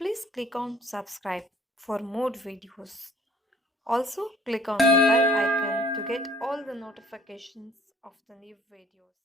Please click on subscribe for more videos. Also, click on the bell icon to get all the notifications of the new videos.